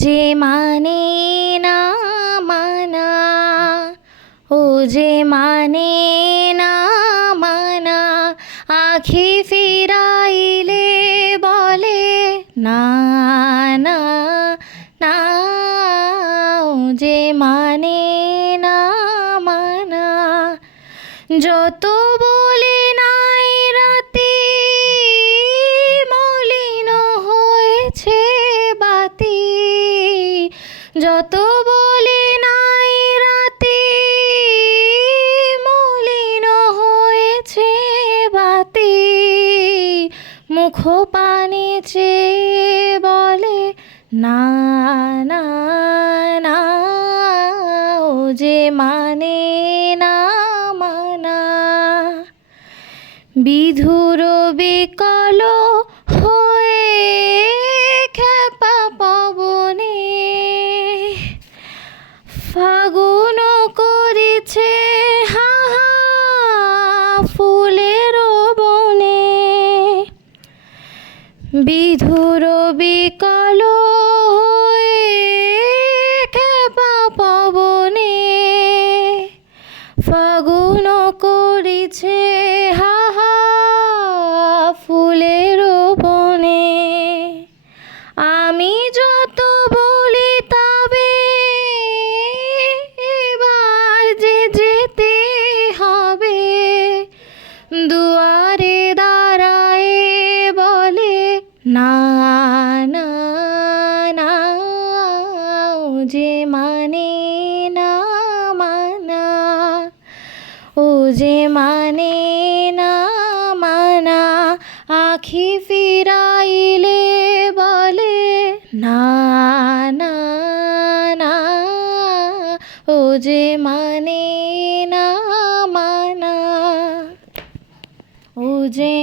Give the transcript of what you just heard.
যে মানে না মানা, ও যে মানে না মানা, আখি ফিরাইলে বলে না না না, ও যে মানে না মানা। যত বলি নাই রাতে মলিন হয়েছে বাতি, যত বলি নাই রাতে মলিন হয়েছে বাতি, মুখ পানে চেয়ে বলে না না না, ও যে মানে না মানা। বিধুর বিকল হয়ে খেপা পবনে ফাগুন করেছে হাহা ফুলের বনে। বিধুর বিকল হয়ে খেপা পবনে ফাগুন করেছে হাহা ফুলের বনে। আমি যত বলি তবে এবার যে যেতে হবে, দুয়ারে দাঁড়ায় বলে না না না, ও যে মানে না মানা, ও যে মানে না মানা, আখি ফিরাইলে বলে না না না, ও যে মানে না মানা, ও যে